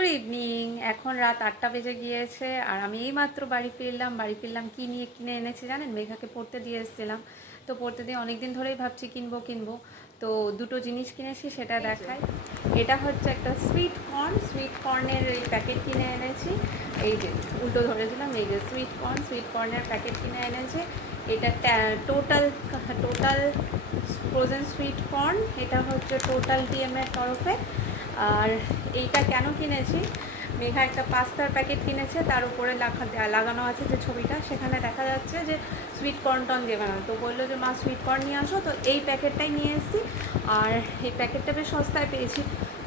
Good evening. এখন রাত 8টা বেজে গিয়েছে আর আমি এইমাত্র বাড়ি ফিরলাম। কি নিয়ে কিনে এনেছি জানেন? মেঘাকে পড়তে দিয়ে এসেছিলাম, তো পড়তে দিয়ে অনেক দিন ধরেই ভাবছি কিনবো। তো দুটো জিনিস কিনেছি, সেটা দেখাই। এটা হচ্ছে একটা সুইট কর্নের এই প্যাকেট কিনে এনেছি। এই যে উল্টো ধরেছিলাম, এই যে সুইট কর্নের প্যাকেট কিনে এনেছি। এটা টোটাল ফ্রোজেন সুইট কর্ন। এটা হচ্ছে টোটাল ডিএমের তরফে। আর এইটা কেন কিনেছি, মেঘা একটা পাস্তার প্যাকেট কিনেছে, তার উপরে লাগানো আছে যে ছবিটা, সেখানে দেখা যাচ্ছে যে সুইট কর্ন দিয়ে বানানো। তো বললো যে মা সুইট কর্ন নিয়ে আসো, তো এই প্যাকেটটাই নিয়ে এসেছি। আর এই প্যাকেটটা বেশ সস্তায় পেয়েছি,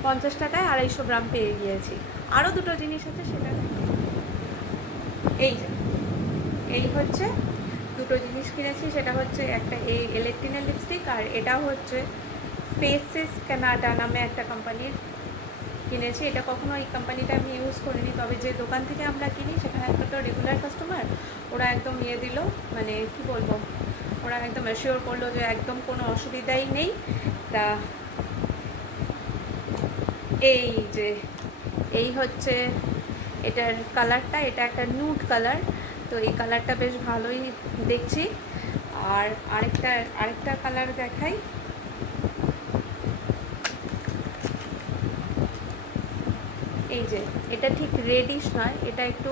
50 টাকায় 250 গ্রাম পেয়ে গিয়েছি। আরও দুটো জিনিস আছে, সেটা এই যে এই হচ্ছে দুটো জিনিস কিনেছি। সেটা হচ্ছে একটা এই ইলেকট্রিনের লিপস্টিক, আর এটা হচ্ছে ফেসেস কানাডা নামে একটা কোম্পানির কিনেছি। এটা কখনো এই কোম্পানিটা আমি ইউজ করিনি, তবে যে দোকান থেকে আমরা কিনি সেখানে একটা তো রেগুলার কাস্টমার, ওরা একদম দিল, মানে কি বলবো, ওরা একদম অ্যাসিওর করলো যে একদম কোনো অসুবিধাই নেই। তা এই যে এই হচ্ছে এটার কালারটা, এটা একটা নুড কালার, তো এই কালারটা বেশ ভালোই দেখছি। আর আরেকটা কালার দেখাই। এই যে এটা ঠিক রেডিশ নয়, এটা একটু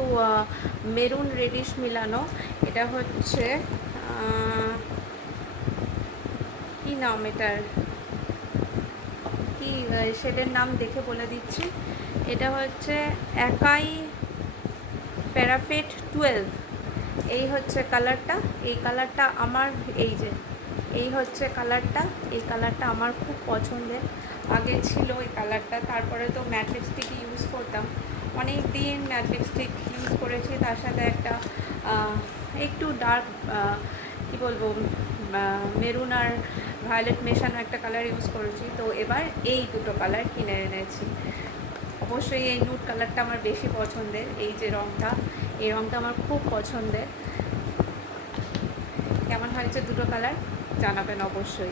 মেরুন রেডিশ মিলানো। এটা হচ্ছে কি নাম এটার, কি শেডের নাম দেখে বলে দিচ্ছি। এটা হচ্ছে একাই প্যারাফেট 12। এই হচ্ছে কালারটা। এই কালারটা আমার, এই যে এই হচ্ছে কালারটা, এই কালারটা আমার খুব পছন্দের। আগে ছিল এই কালারটা, তারপরে তো ম্যাট লিপস্টিক ইউজ করতাম, অনেক দিন ম্যাট লিপস্টিক ইউজ করেছি, তার সাথে একটা একটু ডার্ক কী বলবো, মেরুন আর ভায়োলেট মেশানো একটা কালার ইউজ করেছি। তো এবার এই দুটো কালার কিনে এনেছি। অবশ্যই এই নুড কালারটা আমার বেশি পছন্দের। এই যে রঙটা, এই রঙটা আমার খুব পছন্দের। কেমন হয়েছে দুটো কালার জানাবেন অবশ্যই।